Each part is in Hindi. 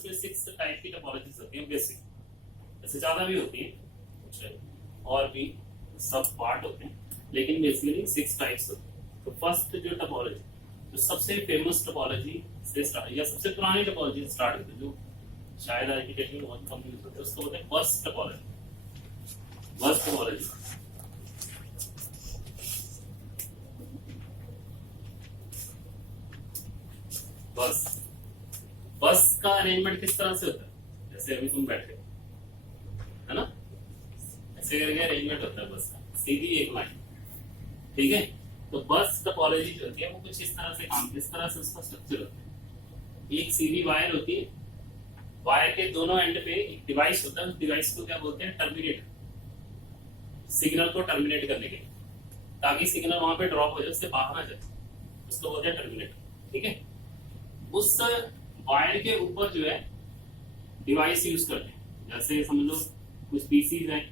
इसमें 6 टाइप की टोपोलॉजीज होती हैं बेसिक, ऐसे ज्यादा भी होती हैं कुछ और भी सब पार्ट होते हैं, लेकिन बेसिकली 6 टाइप्स होते हैं। तो फर्स्ट जो टोपोलॉजी, जो सबसे फेमस टोपोलॉजी से स्टार्ट या सबसे पुरानी टोपोलॉजी से स्टार्ट होती है, जो शायद आर्किटेक्चर में बहुत कम यूज होते हैं, उसको बोलते हैं बस टोपोलॉजी। बस टोपोलॉजी बस बस का अरेंजमेंट किस तरह से होता है, जैसे अभी तुम बैठे है ना, ऐसे करके अरेंजमेंट होता है बस का, सीधी एक लाइन, ठीक है। तो बस टोपोलॉजी जो होती है वो कुछ इस तरह से काम, इस तरह से उसका स्ट्रक्चर होता है। एक सीधी वायर होती है, वायर के दोनों एंड पे एक डिवाइस होता है, उस डिवाइस को क्या बोलते हैं, टर्मिनेटर, सिग्नल को टर्मिनेट करने के लिए, ताकि सिग्नल वहां पे ड्रॉप हो जाए, उससे बाहर ना जाए, उसको बोलते हैं टर्मिनेटर, ठीक है। उस वायर के ऊपर जो है डिवाइस यूज करते हैं, जैसे समझ लो कुछ पीसीज हैं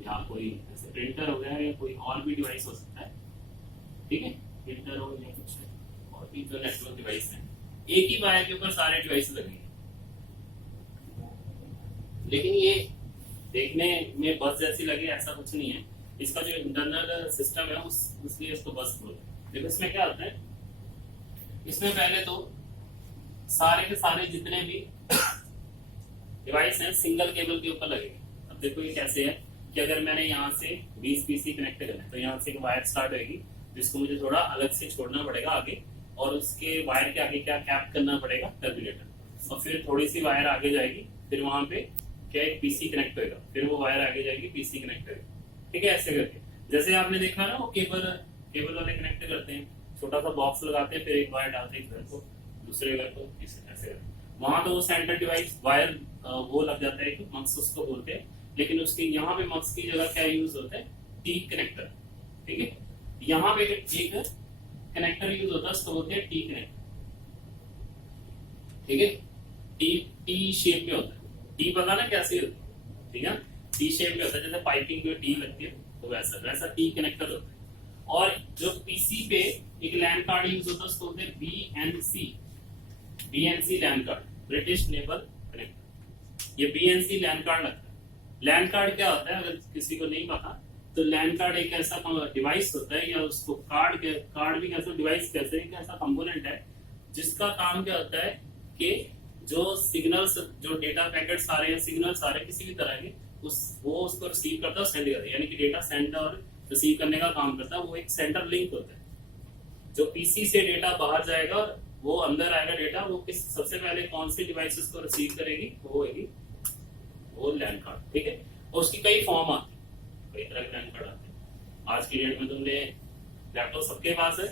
या कोई ऐसे प्रिंटर हो गया या कोई और भी डिवाइस हो सकता है, ठीक है, प्रिंटर हो या कुछ और भी जो नेटवर्क डिवाइस है, एक ही वायर के ऊपर सारे डिवाइस लगेंगे। लेकिन ये देखने में बस जैसी लगे ऐसा कुछ नहीं है, इसका जो इंटरनल सिस्टम है उसलिए इसको बस बोलते हैं। देखो इसमें क्या होता है, इसमें पहले तो सारे के सारे जितने भी डिवाइस हैं सिंगल केबल के ऊपर लगेंगे। अब देखो ये कैसे है कि अगर मैंने यहाँ से 20 पीसी कनेक्ट करना है, तो यहाँ से एक वायर स्टार्ट होगी जिसको मुझे थोड़ा अलग से छोड़ना पड़ेगा आगे, और उसके वायर के आगे क्या कैप करना पड़ेगा, टर्मिनेटर, और फिर थोड़ी सी वायर आगे जाएगी, फिर वहां पे क्या एक पीसी कनेक्ट होगा, फिर वो वायर आगे जाएगी, पीसी कनेक्ट होगा, ठीक है। ऐसे करके जैसे आपने देखा ना वो केबल वाले कनेक्ट करते हैं, छोटा सा बॉक्स लगाते हैं, फिर एक वायर डालते हैं घर को, दूसरे घर को, ऐसे करते। वहां तो वो सेंटर डिवाइस वायर वो लग जाता है कि मक्स उसको बोलते हैं, लेकिन उसके यहाँ पे मक्स की जगह क्या यूज होता है, टी कनेक्टर, ठीक है। यहाँ पे एक कनेक्टर यूज होता है, उसको बोलते हैं टी कनेक्टर, ठीक है। टी शेप में होता है, टी पता ना कैसे होता है, ठीक है, टी शेप में होता है, जैसे पाइपिंग में टी लगती है तो वैसा टी कनेक्टर होता है। और जो पीसी पे एक लैन कार्ड यूज होता है, उसको बोलते हैं बीएनसी लैन कार्ड, ब्रिटिश नेबल कनेक्टर। ये बीएनसी लैन कार्ड लगता है। लैन कार्ड क्या होता है, अगर किसी को नहीं पता, तो लैन कार्ड एक ऐसा डिवाइस होता है, या उसको कार्ड भी कैसा डिवाइस, कैसे एक ऐसा कंपोनेंट है जिसका काम क्या होता है कि जो सिग्नल्स, जो डेटा पैकेट सारे हैं, सिग्नल सारे किसी भी तरह के, वो उसको रिसीव करता है, सेंड करता है, यानी कि डेटा सेंड और रिसीव करने का काम करता है। वो एक सेंटर लिंक होता है, जो पीसी से डेटा बाहर जाएगा और वो अंदर आएगा डेटा, वो किस सबसे पहले कौन सी डिवाइसेस को रिसीव करेगी, वो होगी वो लैन कार्ड, ठीक है। और उसकी कई फॉर्म आती है, कई तरह के लैन कार्ड आते हैं। आज की डेट में तुमने लैपटॉप सबके पास है,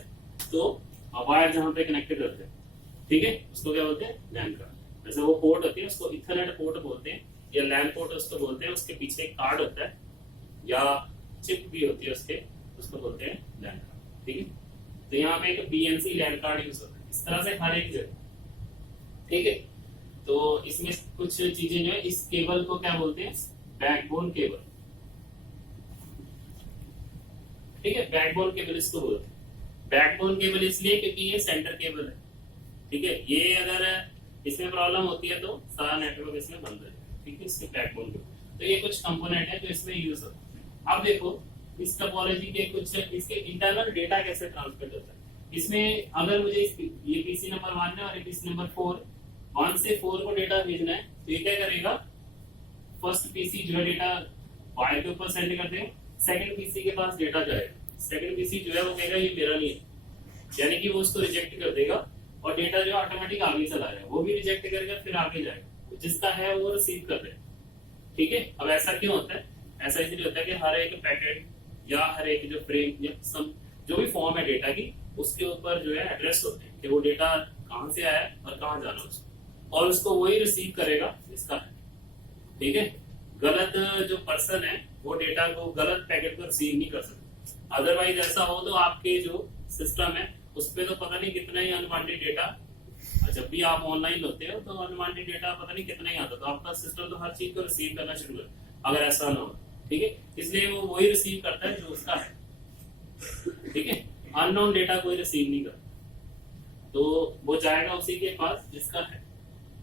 तो वायर जहां पे कनेक्टेड करते हैं, ठीक है, उसको क्या बोलते हैं, लैन कार्ड। जैसे वो पोर्ट होती है उसको इथरनेट पोर्ट बोलते हैं, या लैन पोर्ट उसको बोलते हैं, उसके पीछे एक कार्ड होता है या चिप भी होती है उसके, उसको बोलते हैं लैन कार्ड, ठीक है। तो यहाँ पे एक बीएनसी लैन कार्ड यूज होता है, इस तरह से हर एक जगह, ठीक है। तो इसमें कुछ चीजें जो है, इस केबल को क्या बोलते हैं, बैकबोन केबल, ठीक है, बैकबोन केबल इसको बोलते हैं। बैकबोन केबल इसलिए क्योंकि ये सेंटर केबल है, ठीक है। ये अगर इसमें प्रॉब्लम होती है तो सारा नेटवर्क इसमें बंद हो जाएगा, ठीक है, इसके बैकबोन केबल। तो ये कुछ कंपोनेंट है जो इसमें यूज होता है। अब देखो इस टोपोलॉजी के कुछ, इसके इंटरनल डेटा कैसे ट्रांसमिट होता है। इसमें अगर मुझे ये पीसी नंबर 1 है और ये पीसी नंबर 4, 1 से 4 को डेटा भेजना है, तो ये क्या करेगा, फर्स्ट पीसी जो है डेटा वायर के ऊपर सेंड कर देगा, सेकंड पीसी के पास डेटा जाएगा, सेकंड पीसी जो है वो कहेगा ये मेरा नहीं है, यानी कि वो उसको रिजेक्ट कर देगा, और डेटा जो ऑटोमेटिक आगे चला जाएगा, वो भी रिजेक्ट करेगा, फिर आगे जाएगा, जिसका है वो रिसीव कर देगा, ठीक है। अब ऐसा क्यों होता है, ऐसा इसलिए होता है कि हर एक पैकेट या हर एक जो फ्रेम या जो भी फॉर्म है डेटा की, उसके ऊपर जो है एड्रेस होते हैं कि वो डेटा कहाँ से आया और कहाँ जाना उसको, और उसको वही रिसीव करेगा जिसका है, ठीक है। गलत जो पर्सन है वो डेटा को, गलत पैकेट को रिसीव नहीं कर सकता। अदरवाइज ऐसा हो तो आपके जो सिस्टम है उस पर तो पता नहीं कितना ही अनवांटेड डेटा, जब भी आप ऑनलाइन होते हो तो अनवांटेड डेटा पता नहीं कितना ही आता, तो आपका सिस्टम तो हर चीज को रिसीव करना शुरू कर, अगर ऐसा ना हो, ठीक है। इसलिए वो वही रिसीव करता है जो उसका है, ठीक है, अननोन डेटा कोई रिसीव नहीं करता। तो वो जाएगा उसी के पास जिसका है।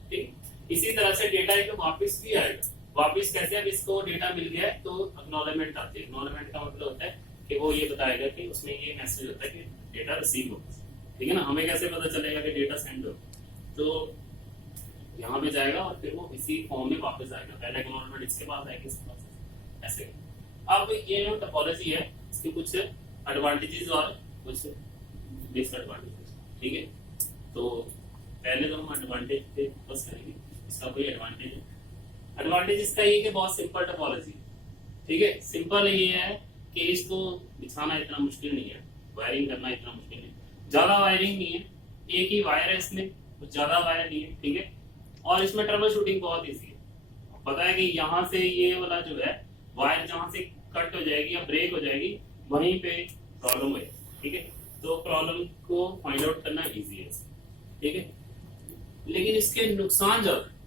ठीक, इसी तरह से डेटा एक वापस भी आएगा। वापस कैसे, अब इसको डेटा मिल गया है तो एक्नॉलेजमेंट आती है। एक्नॉलेजमेंट का मतलब होता है कि वो ये बताएगा कि उसमें ये मैसेज होता है कि डेटा रिसीव हो। ठीक है ना, हमें कैसे पता चलेगा कि डेटा सेंड हो, तो यहाँ पे जाएगा और फिर वो इसी फॉर्म में वापस आएगा। पहले एक्नॉलेजमेंट इसके पास आएगा, इसके पास ऐसे। अब ये जो टोपोलॉजी है इसके कुछ एडवांटेजेस और कुछ डिसएडवांटेजेस। ठीक है, तो पहले तो हम एडवांटेज पे फोकस करेंगे। इसका कोई एडवांटेज है, एडवांटेज इसका ये कि बहुत सिंपल टोपोलॉजी। ठीक है, सिंपल ये है कि इसको बिछाना इतना मुश्किल नहीं है, वायरिंग करना इतना मुश्किल नहीं, ज्यादा वायरिंग नहीं है, एक ही वायर है इसमें, कुछ ज्यादा वायर नहीं है। ठीक है, और इसमें ट्रबल शूटिंग बहुत ईजी है। पता है कि यहाँ से ये वाला जो है वायर जहां से कट हो जाएगी या ब्रेक हो जाएगी वहीं पे प्रॉब्लम है। ठीक है, तो प्रॉब्लम को फाइंड आउट करना इजी है। ठीक है, लेकिन इसके नुकसान ज्यादा है,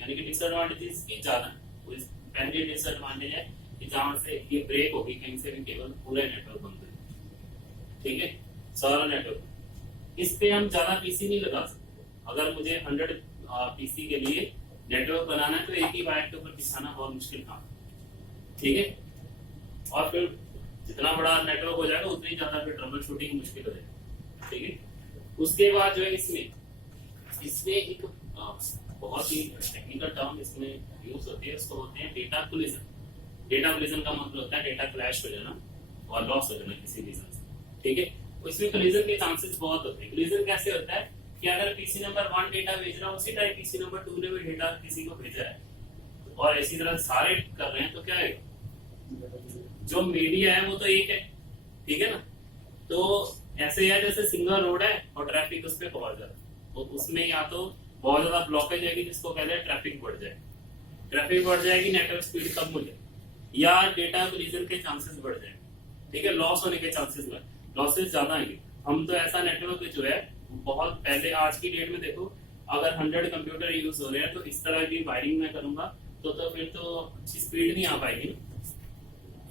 यानी कि डिसएडवांटेजेस भी ज्यादा है। पहली डिसएडवांटेज है कि जहां से ये ब्रेक होगी कहीं से भी केबल, पूरा नेटवर्क बंद है। ठीक है, सारा नेटवर्क, इस पे हम ज्यादा पीसी नहीं लगा सकते। अगर मुझे 100 पीसी के लिए नेटवर्क बनाना है तो एक ही वायर के ऊपर बिछाना बहुत मुश्किल काम। ठीक है, और फिर जितना बड़ा नेटवर्क हो जाएगा उतनी ज्यादा फिर ट्रबल शूटिंग मुश्किल हो जाएगी। ठीक है, उसके बाद जो है इसमें एक बहुत ही टेक्निकल टर्म इसमें यूज होती है, उसको बोलते हैं डेटा कोलिजन। डेटा कोलिजन का मतलब होता है डेटा क्लैश हो जाना और लॉस हो जाना किसी रीजन से। ठीक है, उसमें कोलिजन के चांसेस बहुत होते हैं। कोलिजन कैसे होता है कि अगर पीसी नंबर 1 डेटा भेज रहा है उसी टाइम पीसी नंबर 2 ने भी डेटा किसी को भेजा है और इसी तरह सारे कर रहे हैं, तो क्या है, जो मीडिया है वो तो एक है। ठीक है ना, तो ऐसे है जैसे सिंगल रोड है और ट्रैफिक उस पर पहुंच जाता है, तो उसमें या तो बहुत ज्यादा ब्लॉकेज आएगी जिसको कहते हैं ट्रैफिक बढ़ जाए, ट्रैफिक बढ़ जाएगी, नेटवर्क स्पीड कम हो जाए, या डेटा कोलिजन के चांसेस बढ़ जाए। ठीक है, लॉस होने के चांसेस लॉसेस ज्यादा आएंगे। हम तो ऐसा नेटवर्क जो है बहुत पहले, आज की डेट में देखो अगर 100 कंप्यूटर यूज हो रहे हैं तो इस तरह की वायरिंग में करूंगा तो फिर तो अच्छी स्पीड नहीं आ पाएगी,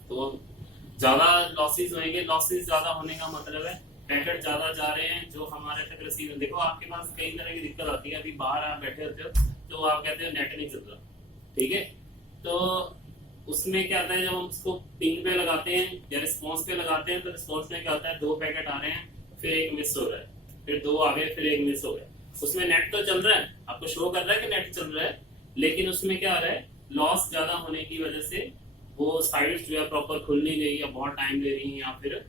तो ज्यादा लॉसेस होंगे। लॉसेस ज्यादा होने का मतलब है पैकेट ज्यादा जा रहे हैं जो हमारे तक रिसीव। देखो आपके पास कई तरह की दिक्कत आती है, अभी बाहर आप बैठे होते हो तो आप कहते हो नेट नहीं चल रहा। ठीक है, तो उसमें क्या होता है, जब हम उसको पिंग पे लगाते हैं या रिस्पॉन्स पे लगाते हैं तो रिस्पॉन्स में क्या होता है, 2 पैकेट आ रहे हैं फिर एक मिस हो रहा है, फिर 2 आ गए फिर एक मिस हो गया। उसमें नेट तो चल रहा है, आपको शो कर रहा है कि नेट चल रहा है, लेकिन उसमें क्या हो रहा है, लॉस ज्यादा होने की वजह से वो साइट्स जो है प्रॉपर खुल नहीं रही या बहुत टाइम ले रही है या फिर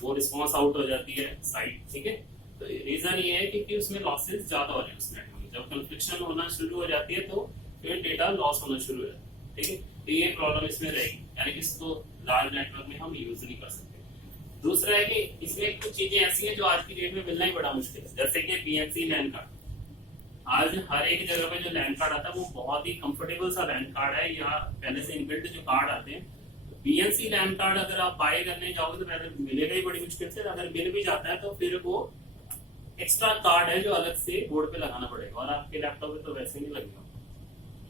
वो रिस्पॉन्स आउट हो जाती है साइट। ठीक है, तो रीजन ये है कि उसमें लॉसेस ज्यादा हो रहे हैं उस नेटवर्क में। जब कन्फ्लिक्शन होना शुरू हो जाती है तो फिर डेटा लॉस होना शुरू हो जाता है। ठीक है, तो ये प्रॉब्लम इसमें रहेगी, यानी कि इसको लार्ज नेटवर्क में हम यूज नहीं कर सकते। दूसरा है कि इसमें कुछ चीजें ऐसी हैं जो आज की डेट में मिलना ही बड़ा मुश्किल है, जैसे कि बीएनसी लैन कार्ड। आज हर एक जगह पे जो लैन कार्ड आता है वो बहुत ही कंफर्टेबल सा लैन कार्ड है, या पहले से इनबिल्ट जो कार्ड आते हैं। बीएनसी लैन कार्ड अगर आप बाय करने जाओगे तो पहले मिलेगा ही बड़ी मुश्किल से, अगर मिल भी जाता है तो फिर वो एक्स्ट्रा कार्ड है जो अलग से बोर्ड पे लगाना पड़ेगा, और आपके लैपटॉप पे तो वैसे नहीं लगेगा।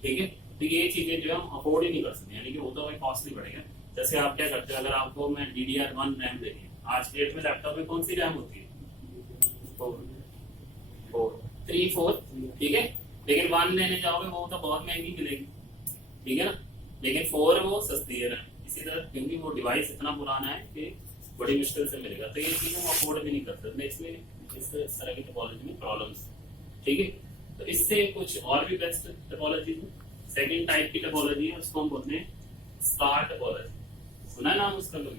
ठीक है, तो ये चीजें जो है हम अफोर्ड ही नहीं कर सकते, यानी कि वो तो हमें कॉस्टली पड़ेगा। जैसे आप क्या करते हैं, अगर आपको मैं DDR1 रैम देनी है, आज की डेट में लैपटॉप में कौन सी रैम होती है, 3-4। ठीक है, लेकिन 1 लेने जाओगे वो तो बहुत महंगी मिलेगी। ठीक है ना, लेकिन 4 वो सस्ती है रैम। इसी तरह क्योंकि वो डिवाइस इतना पुराना है कि बड़ी मुश्किल से मिलेगा, तो ये चीज हम अफोर्ड भी नहीं कर सकते। इसमें इस तरह की टोपोलॉजी में प्रॉब्लम्स। ठीक है, तो इससे कुछ और भी बेस्ट टोपोलॉजी है। सेकंड टाइप की टोपोलॉजी है, उसको हम बोलते हैं स्टार टोपोलॉजी। सुना है नाम उसका लोग?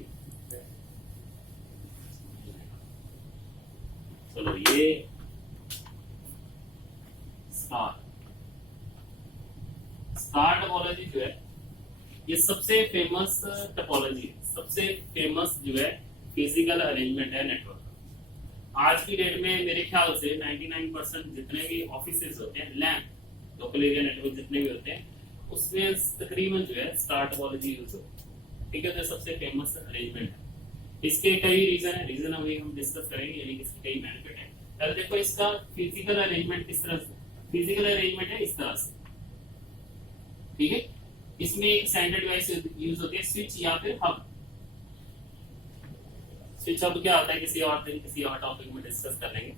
चलो, ये स्टार टोपोलॉजी जो है ये सबसे फेमस टोपोलॉजी है, सबसे फेमस जो है फिजिकल अरेंजमेंट है नेटवर्क का। आज की डेट में मेरे ख्याल से 99% जितने भी ऑफिसेज होते हैं, लैन लोकल एरिया नेटवर्क जितने भी होते हैं, उसमें तकरीबन जो है स्टार टोपोलॉजी यूज होती है। ठीक है, तो सबसे फेमस अरेंजमेंट है। इसके कई रीजन है, रीजन अभी हम डिस्कस करेंगे, यानी कि इसके कई बेनिफिट है। पहले देखो इसका फिजिकल अरेंजमेंट किस तरह से। फिजिकल अरेंजमेंट है इस तरह से। ठीक है, इसमें एक स्टैंडर्ड डिवाइस यूज होती है, स्विच या फिर हब। स्विच हब क्या होता है किसी और दिन किसी और टॉपिक में डिस्कस कर लेंगे।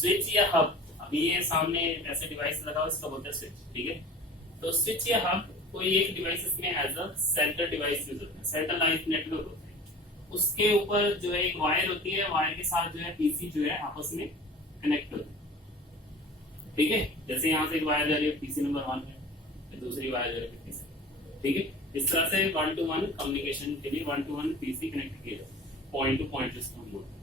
स्विच या हब, अभी ये सामने ऐसे डिवाइस लगा हुआ इसका बोलते हैं स्विच, ठीक है। तो स्विच या हब कोई एक डिवाइस इसमें as a centre device use होता है, सेंट्रलाइज्ड नेटवर्क होता है। उसके ऊपर जो है एक वायर होती है, वायर के साथ जो है पीसी जो है आपस में कनेक्ट होते हैं, ठीक है। जैसे यहाँ से एक वायर जा रही है पीसी नंबर 1 में, दूसरी वायर जा रही है पीसी, ठीक है। इस तरह से 1 to 1 कम्युनिकेशन के लिए 1 to 1 पीसी कनेक्ट किया जाता है, पॉइंट टू पॉइंट जिसको हम बोलते हैं।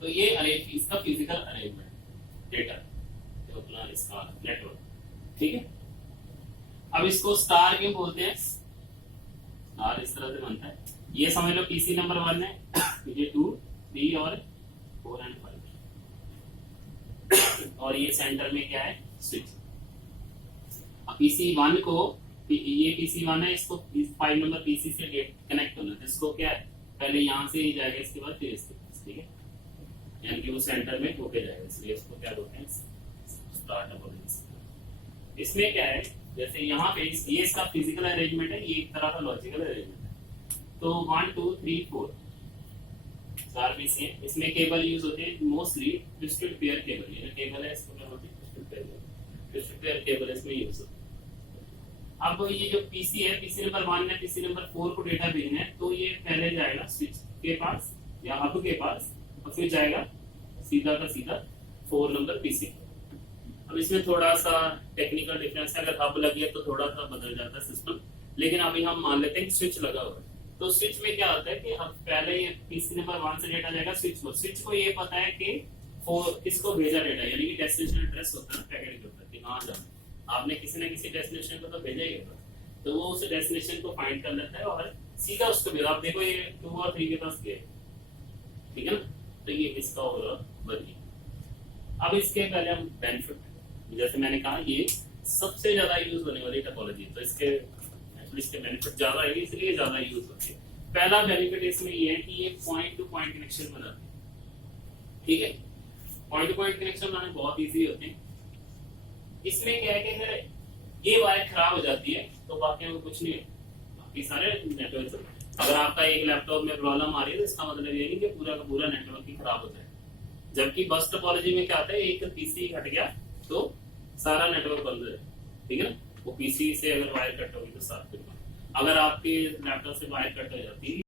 तो ये अरेंज इसका फिजिकल अरेंजमेंट डेटा तो अपना इसका नेटवर्क, ठीक है। अब इसको स्टार क्यों बोलते हैं? स्टार इस तरह से बनता है, ये समझ लो पीसी नंबर 1 है, ये 2 3 और 4 और 5 और ये सेंटर में क्या है स्विच। अब पीसी 1 को, ये पीसी 1 है, इसको 5 नंबर पीसी से कनेक्ट होना है, इसको क्या है पहले यहाँ से ही जाएगा, इसके बाद फिर इसके पास, ठीक है। यानी कि वो सेंटर में होके जाएगा, इसलिए इसको क्या बोलते हैं स्टार टोपोलॉजी। इसमें क्या है जैसे यहाँ पे ये इसका फिजिकल अरेंजमेंट है, ये एक तरह का लॉजिकल अरेंजमेंट है। तो 1 2 3 4 चार पीसी है, इसमें केबल यूज होते हैं मोस्टली ट्विस्टेड पेयर केबल, ये केबल है इसको क्या बोलते हैं ट्विस्टेड पेयर केबल इसमें यूज होता है। अब ये जो पीसी है, पीसी नंबर 1 है, पीसी नंबर 4 को डेटा भेजना है, तो ये पहले जाएगा स्विच के पास या हब के पास और फिर जाएगा सीधा का सीधा 4 नंबर पीसी। अब इसमें थोड़ा सा टेक्निकल डिफरेंस है, अगर हब लगी है तो थोड़ा सा बदल जाता है सिस्टम, लेकिन अभी हम मान लेते हैं कि स्विच लगा हुआ है। तो स्विच में क्या होता है कि अब पहले ये पीसी नंबर 1 से डेटा जाएगा स्विच को ये पता है कि किसको भेजा डेटा, यानी कि डेस्टिनेशन एड्रेस होता है पैकेट के ऊपर कि कहाँ जाना, आपने किसी न किसी डेस्टिनेशन को तो भेजा ही होगा, तो वो उस डेस्टिनेशन को फाइंड कर लेता है और सीधा उसको भेजा। आप देखो ये 2 और 3 के पास गए, ठीक है ना, तो ये इसका ओवरऑल बन गया। अब इसके पहले हम बेनिफिट, जैसे मैंने कहा ये सबसे ज्यादा यूज होने वाली टोपोलॉजी, तो इसके बेनिफिट ज्यादा है इसलिए ज्यादा यूज होती है। पहला बेनिफिट इसमें ये है कि ये पॉइंट टू पॉइंट कनेक्शन बनाते हैं, ठीक है। पॉइंट टू पॉइंट कनेक्शन बनाने बहुत इजी होते हैं। इसमें क्या है कि अगर ये वायर खराब हो जाती है तो बाकी में कुछ नहीं है, बाकी सारे नेटवर्क, अगर आपका एक लैपटॉप में प्रॉब्लम आ रही है तो इसका मतलब ये नहीं कि पूरा का पूरा नेटवर्क ही खराब होता है। जबकि बस टोपोलॉजी में क्या होता है, एक पीसी हट गया तो सारा नेटवर्क बंद है, ठीक है ना। वो पीसी से अगर वायर कट होगी तो साथ, अगर आपके लैपटॉप से वायर कट हो जाती है